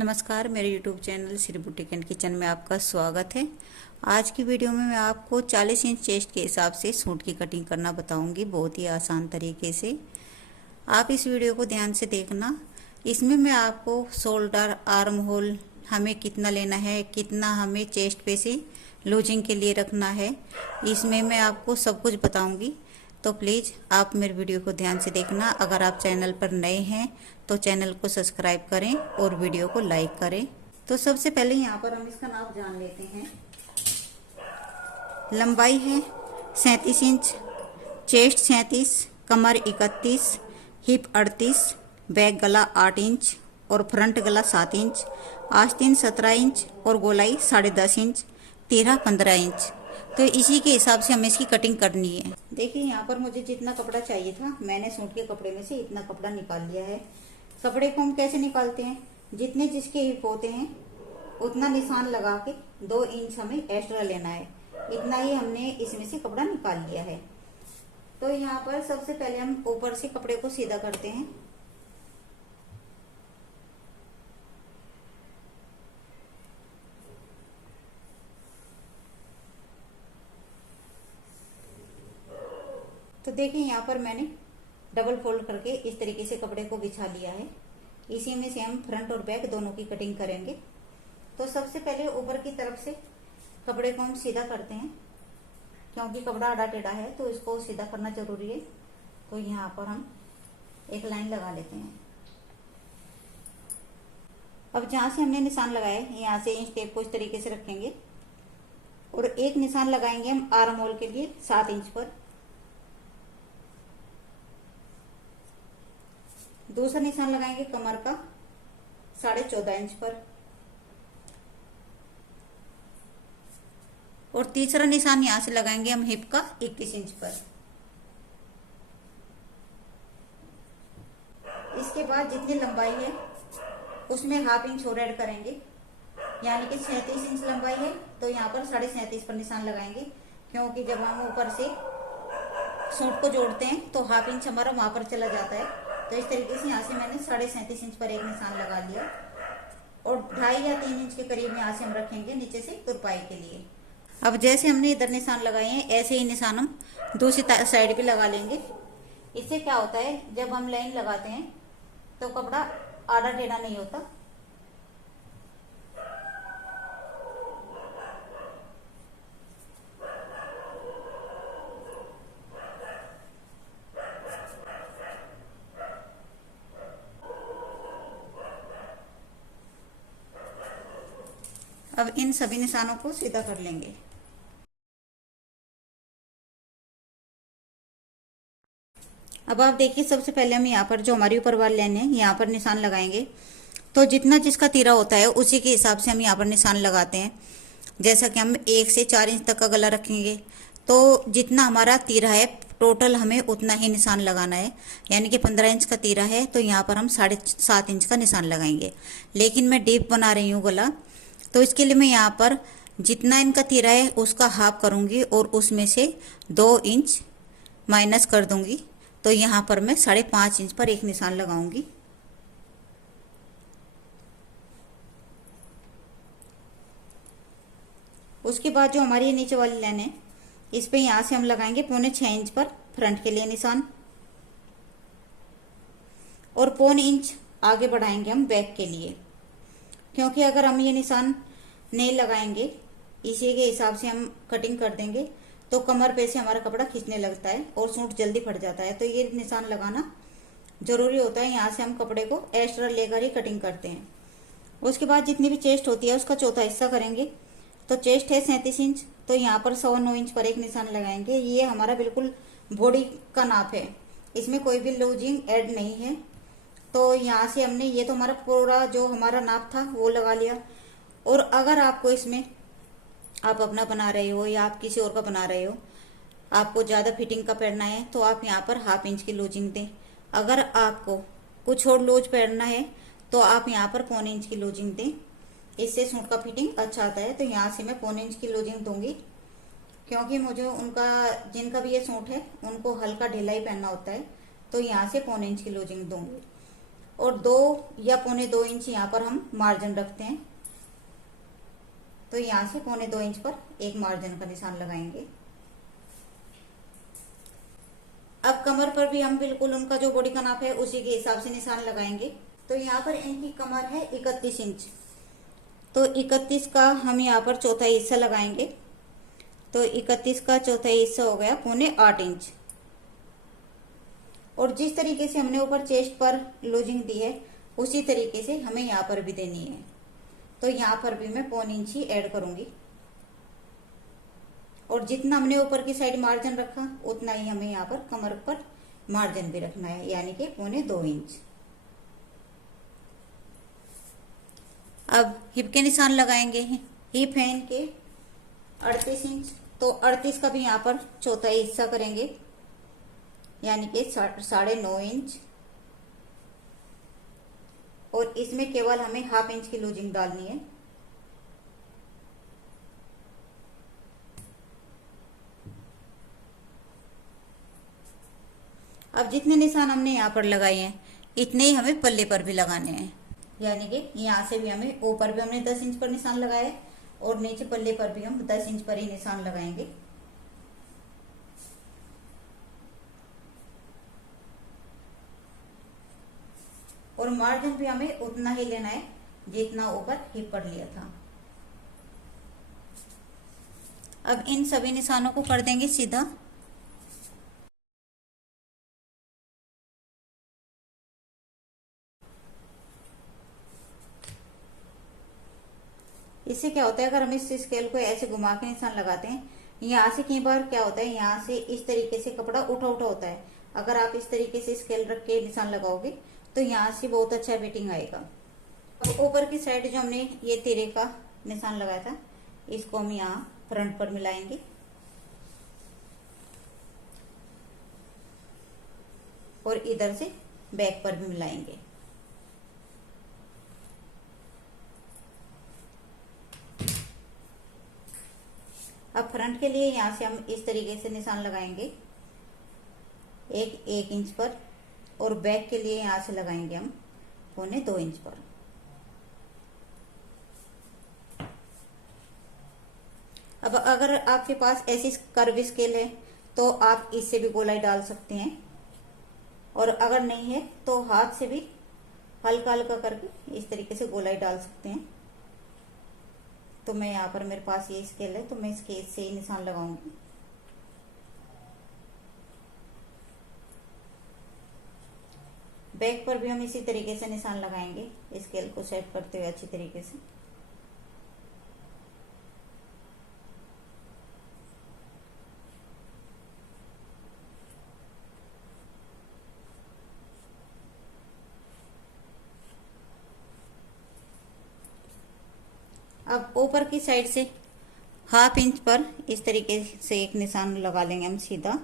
नमस्कार, मेरे YouTube channel Shri boutique and kitchen में आपका स्वागत है। आज की वीडियो में मैं आपको 40 इंच चेस्ट के हिसाब से सूट की कटिंग करना बताऊंगी, बहुत ही आसान तरीके से। आप इस वीडियो को ध्यान से देखना। इसमें मैं आपको शोल्डर, आर्म होल हमें कितना लेना है, कितना हमें चेस्ट पे से लूजिंग के लिए रखना है, इसमें मैं आपको सब कुछ बताऊंगी। तो प्लीज़ आप मेरे वीडियो को ध्यान से देखना। अगर आप चैनल पर नए हैं तो चैनल को सब्सक्राइब करें और वीडियो को लाइक करें। तो सबसे पहले यहाँ पर हम इसका नाप जान लेते हैं। लंबाई है 37 इंच, चेस्ट 37, कमर 31, हिप 38, बैक गला 8 इंच और फ्रंट गला 7 इंच, आस्तीन 17 इंच और गोलाई 10.5 इंच, तिरहा 15 इंच। तो इसी के हिसाब से हमें इसकी कटिंग करनी है। देखिए यहाँ पर मुझे जितना कपड़ा चाहिए था, मैंने सूट के कपड़े में से इतना कपड़ा निकाल लिया है। कपड़े को हम कैसे निकालते हैं, जितने जिसके हिप होते हैं उतना निशान लगा के 2 इंच हमें एक्स्ट्रा लेना है। इतना ही हमने इसमें से कपड़ा निकाल लिया है। तो यहाँ पर सबसे पहले हम ऊपर से कपड़े को सीधा करते हैं। तो देखिए यहाँ पर मैंने डबल फोल्ड करके इस तरीके से कपड़े को बिछा लिया है। इसी में से हम फ्रंट और बैक दोनों की कटिंग करेंगे। तो सबसे पहले ऊपर की तरफ से कपड़े को हम सीधा करते हैं, क्योंकि कपड़ा आड़ा टेढ़ा है तो इसको सीधा करना जरूरी है। तो यहाँ पर हम एक लाइन लगा लेते हैं। अब जहां से हमने निशान लगाया है, यहाँ से इंच टेप को इस तरीके से रखेंगे और एक निशान लगाएंगे हम आर्म होल के लिए 7 इंच पर। दूसरा निशान लगाएंगे कमर का 14.5 इंच पर और तीसरा निशान यहां से लगाएंगे हम हिप का 21 इंच पर। इसके बाद जितनी लंबाई है उसमें ½ इंच और ऐड करेंगे, यानी कि 37 इंच लंबाई है तो यहाँ पर 37.5 पर निशान लगाएंगे, क्योंकि जब हम ऊपर से सूट को जोड़ते हैं तो ½ इंच हमारा वहां पर चला जाता है। तो इस तरीके से यहाँ से मैंने 37.5 इंच पर एक निशान लगा लिया और 2.5 या 3 इंच के करीब यहाँ से हम रखेंगे नीचे से तुरपाई के लिए। अब जैसे हमने इधर निशान लगाए हैं, ऐसे ही निशान हम दूसरी साइड भी लगा लेंगे। इससे क्या होता है, जब हम लाइन लगाते हैं तो कपड़ा आड़ा टेढ़ा नहीं होता। अब इन सभी निशानों को सीधा कर लेंगे। अब आप देखिए, सबसे पहले हम यहाँ पर जो हमारी ऊपर वाली लाइन है यहाँ पर निशान लगाएंगे। तो जितना जिसका तीरा होता है उसी के हिसाब से हम यहाँ पर निशान लगाते हैं। जैसा कि हम 1 से 4 इंच तक का गला रखेंगे तो जितना हमारा तीरा है टोटल हमें उतना ही निशान लगाना है। यानी कि 15 इंच का तीरा है तो यहाँ पर हम 7.5 इंच का निशान लगाएंगे। लेकिन मैं डीप बना रही हूँ गला, तो इसके लिए मैं यहाँ पर जितना इनका तीरा है उसका हाफ करूंगी और उसमें से 2 इंच माइनस कर दूंगी। तो यहाँ पर मैं 5.5 इंच पर एक निशान लगाऊंगी। उसके बाद जो हमारी नीचे वाली लाइन है इस पे यहाँ से हम लगाएंगे 5.25 इंच पर फ्रंट के लिए निशान और 0.25 इंच आगे बढ़ाएंगे हम बैक के लिए, क्योंकि अगर हम ये निशान नहीं लगाएंगे, इसी के हिसाब से हम कटिंग कर देंगे तो कमर पे से हमारा कपड़ा खींचने लगता है और सूट जल्दी फट जाता है। तो ये निशान लगाना जरूरी होता है। यहाँ से हम कपड़े को एक्स्ट्रा लेकर ही कटिंग करते हैं। उसके बाद जितनी भी चेस्ट होती है उसका चौथा हिस्सा करेंगे। तो चेस्ट है 37 इंच, तो यहाँ पर 9.25 इंच पर एक निशान लगाएंगे। ये हमारा बिल्कुल बॉडी का नाप है, इसमें कोई भी लूजिंग ऐड नहीं है। तो यहाँ से हमने ये तो हमारा पूरा जो हमारा नाप था वो लगा लिया। और अगर आपको इसमें आप अपना बना रहे हो या आप किसी और का बना रहे हो, आपको ज्यादा फिटिंग का पहनना है तो आप यहाँ पर ½ इंच की लूजिंग दें। अगर आपको कुछ और लूज पहनना है तो आप यहाँ पर 0.25 इंच की लूजिंग दें। इससे सूट का फिटिंग अच्छा आता है। तो यहाँ से मैं 0.25 इंच की लूजिंग दूंगी, क्योंकि मुझे उनका जिनका भी ये सूट है उनको हल्का ढीला ही पहनना होता है। तो यहाँ से 0.25 इंच की लूजिंग दूंगी। और 2 या 2.25 इंच यहाँ पर हम मार्जिन रखते हैं। तो यहाँ से 2.25 इंच पर एक मार्जिन का निशान लगाएंगे। अब कमर पर भी हम बिल्कुल उनका जो बॉडी का नाप है उसी के हिसाब से निशान लगाएंगे। तो यहाँ पर इनकी कमर है 31 इंच, तो 31 का हम यहाँ पर चौथाई हिस्सा लगाएंगे। तो 31 का चौथाई हिस्सा हो गया 7.25 इंच। और जिस तरीके से हमने ऊपर चेस्ट पर लूजिंग दी है उसी तरीके से हमें यहाँ पर भी देनी है। तो यहाँ पर भी मैं 0.25 इंच ही ऐड करूंगी। और जितना हमने ऊपर की साइड मार्जिन रखा उतना ही हमें यहाँ पर कमर पर मार्जिन भी रखना है, यानी कि 2.25 इंच। अब हिप के निशान लगाएंगे। हिप है इनके 38 इंच, तो 38 का भी यहाँ पर चौथाई हिस्सा करेंगे, यानी कि 9.5 इंच। और इसमें केवल हमें 1/2 इंच की लूजिंग डालनी है। अब जितने निशान हमने यहाँ पर लगाए हैं इतने ही हमें पल्ले पर भी लगाने हैं, यानी कि यहाँ से भी हमें ऊपर भी हमने 10 इंच पर निशान लगाया है और नीचे पल्ले पर भी हम 10 इंच पर ही निशान लगाएंगे। और मार्जिन भी हमें उतना ही लेना है जितना ऊपर हिप पर लिया था। अब इन सभी निशानों को कर देंगे सीधा। इससे क्या होता है, अगर हम इस स्केल को ऐसे घुमा के निशान लगाते हैं, यहाँ से कई बार क्या होता है, यहाँ से इस तरीके से कपड़ा उठा उठा होता है। अगर आप इस तरीके से स्केल रख के निशान लगाओगे तो यहाँ से बहुत अच्छा फिटिंग आएगा। अब ऊपर की साइड जो हमने ये तिरे का निशान लगाया था इसको हम यहाँ फ्रंट पर मिलाएंगे। और इधर से बैक पर भी मिलाएंगे। अब फ्रंट के लिए यहाँ से हम इस तरीके से निशान लगाएंगे 1 इंच पर, और बैक के लिए यहाँ से लगाएंगे हम 2.25 इंच पर। अब अगर आपके पास ऐसी कर्व स्केल है तो आप इससे भी गोलाई डाल सकते हैं, और अगर नहीं है तो हाथ से भी हल्का हल्का करके इस तरीके से गोलाई डाल सकते हैं। तो मैं यहाँ पर मेरे पास ये स्केल है तो मैं इसके से ही निशान लगाऊंगी। बैक पर भी हम इसी तरीके से निशान लगाएंगे, स्केल को सेट करते हुए अच्छी तरीके से। अब ऊपर की साइड से 1/2 इंच पर इस तरीके से एक निशान लगा लेंगे हम सीधा।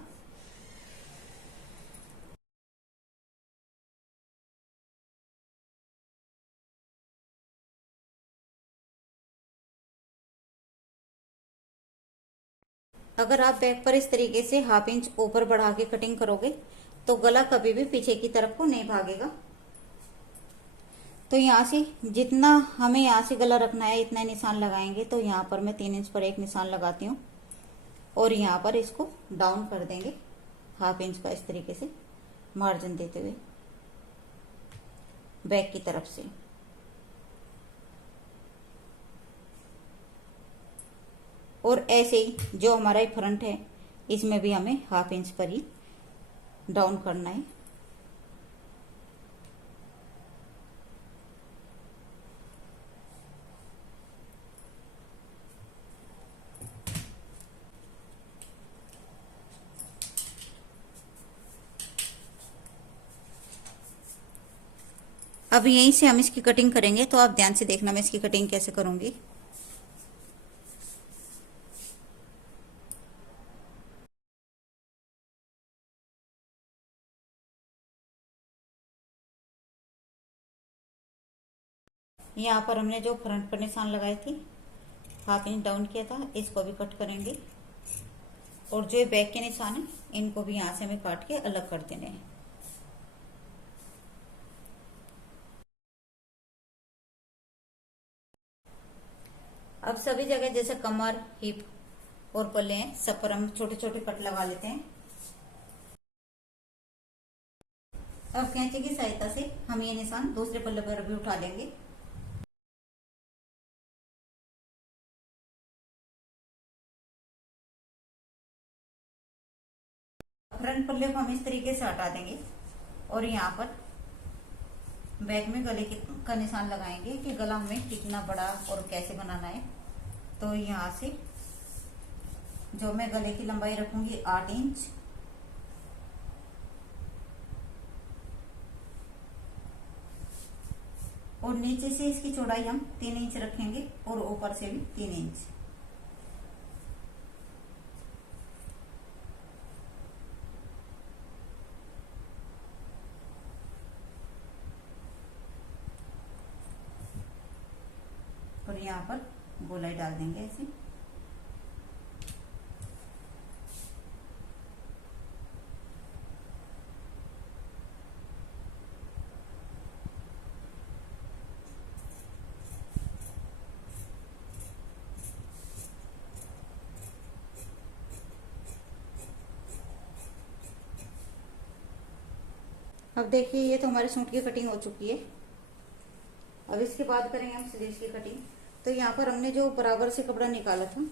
अगर आप बैक पर इस तरीके से 1/2 इंच ऊपर बढ़ा के कटिंग करोगे तो गला कभी भी पीछे की तरफ को नहीं भागेगा। तो यहाँ से जितना हमें यहाँ से गला रखना है इतना निशान लगाएंगे। तो यहाँ पर मैं 3 इंच पर एक निशान लगाती हूँ और यहाँ पर इसको डाउन कर देंगे 1/2 इंच का इस तरीके से मार्जिन देते हुए बैक की तरफ से। और ऐसे ही जो हमारा फ्रंट है इसमें भी हमें 1/2 इंच पर ही डाउन करना है। अब यहीं से हम इसकी कटिंग करेंगे, तो आप ध्यान से देखना मैं इसकी कटिंग कैसे करूंगी। यहाँ पर हमने जो फ्रंट पर निशान लगाई थी 1/2 इंच डाउन किया था, इसको भी कट करेंगे। और जो बैक के निशान है इनको भी यहाँ से हमें काट के अलग कर देने हैं। अब सभी जगह जैसे कमर, हिप और पल्ले हैं, सब पर हम छोटे छोटे कट लगा लेते हैं। अब कैंची की सहायता से हम ये निशान दूसरे पल्ले पर भी उठा लेंगे। फ्रंट पल्ले को हम इस तरीके से हटा देंगे और यहाँ पर बैक में गले का निशान लगाएंगे कि गला हमें कितना बड़ा और कैसे बनाना है। तो यहाँ से जो मैं गले की लंबाई रखूंगी 8 इंच, और नीचे से इसकी चौड़ाई हम 3 इंच रखेंगे और ऊपर से भी 3 इंच। और यहाँ पर गोलाई डाल देंगे ऐसे। अब देखिए ये तो हमारे सूट की कटिंग हो चुकी है। अब इसके बाद करेंगे हम स्लीव्स की कटिंग। तो यहाँ पर हमने जो बराबर से कपड़ा निकाला था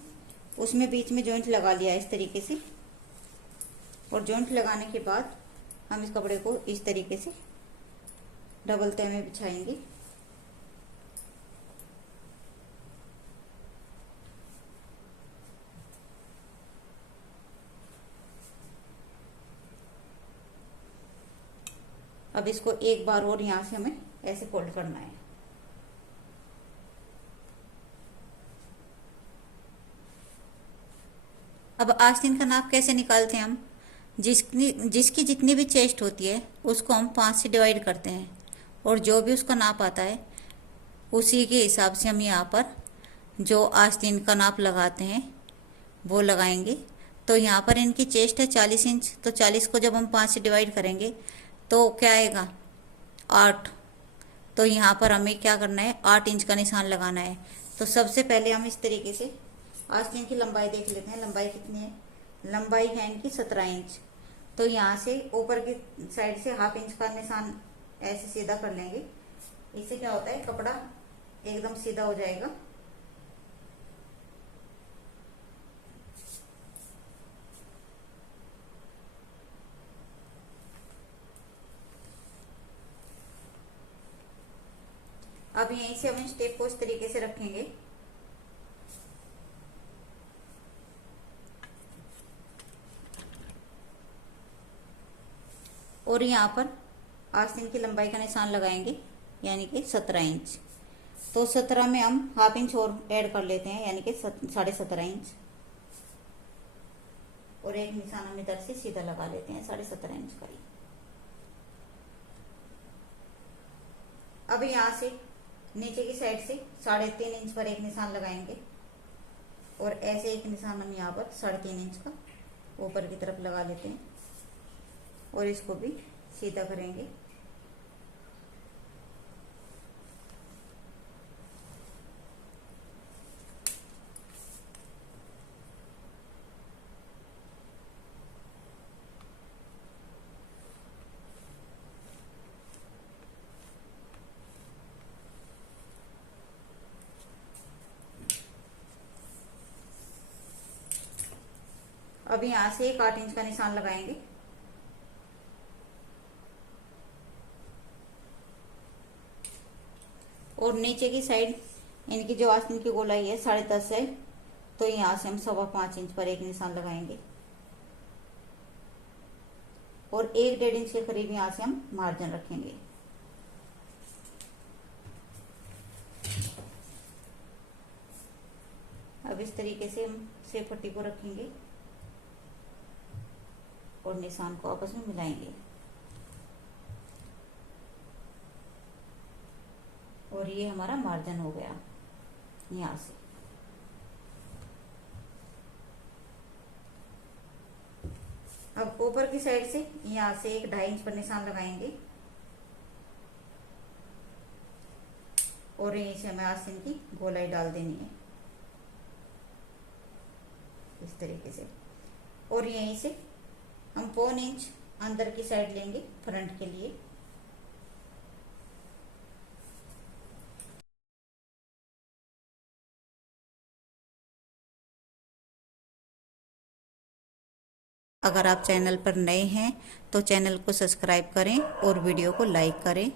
उसमें बीच में जॉइंट लगा लिया इस तरीके से, और जॉइंट लगाने के बाद हम इस कपड़े को इस तरीके से डबल तह में बिछाएंगे। अब इसको एक बार और यहाँ से हमें ऐसे फोल्ड करना है। अब आस्तीन का नाप कैसे निकालते हैं हम? जिसकी जितनी भी चेस्ट होती है उसको हम 5 से डिवाइड करते हैं, और जो भी उसका नाप आता है उसी के हिसाब से हम यहाँ पर जो आस्तीन का नाप लगाते हैं वो लगाएंगे। तो यहाँ पर इनकी चेस्ट है 40 इंच, तो 40 को जब हम 5 से डिवाइड करेंगे तो क्या आएगा? 8। तो यहाँ पर हमें क्या करना है? 8 इंच का निशान लगाना है। तो सबसे पहले हम इस तरीके से आस्तीन की लंबाई देख लेते हैं। लंबाई कितनी है? लंबाई है इनकी 17 इंच। तो यहाँ से ऊपर की साइड से ½ इंच का निशान ऐसे सीधा कर लेंगे। इससे क्या होता है, कपड़ा एकदम सीधा हो जाएगा। अब यहीं से हम स्टेप को इस तरीके से रखेंगे। और यहाँ पर आस्तीन की लंबाई का निशान लगाएंगे, यानी कि 17 इंच। तो 17 में हम ½ इंच और ऐड कर लेते हैं, यानी कि 17.5 इंच। और एक निशान हम इधर से सीधा लगा लेते हैं 17.5 इंच का ही। अब यहाँ से नीचे की साइड से 3.5 इंच पर एक निशान लगाएंगे, और ऐसे एक निशान हम यहाँ पर 3.5 इंच का ऊपर की तरफ लगा लेते हैं, और इसको भी सीधा करेंगे। अब यहाँ से एक 8 इंच का निशान लगाएंगे, और नीचे की साइड इनकी जो आस्तीन की गोलाई है 10.5 है, तो यहाँ से हम 5.25 इंच पर एक निशान लगाएंगे, और 1-1.5 इंच के करीब यहाँ से हम मार्जिन रखेंगे। अब इस तरीके से हम सेब पट्टी को रखेंगे और निशान को आपस में मिलाएंगे, और ये हमारा मार्जिन हो गया यहाँ से। अब ऊपर की साइड से यहाँ से एक 2.5 इंच पर निशान लगाएंगे, और यहीं से हमें आस्तीन की गोलाई डाल देनी है। इस तरीके से। और यहीं से हम 1.25 इंच अंदर की साइड लेंगे फ्रंट के लिए। अगर आप चैनल पर नए हैं तो चैनल को सब्सक्राइब करें और वीडियो को लाइक करें।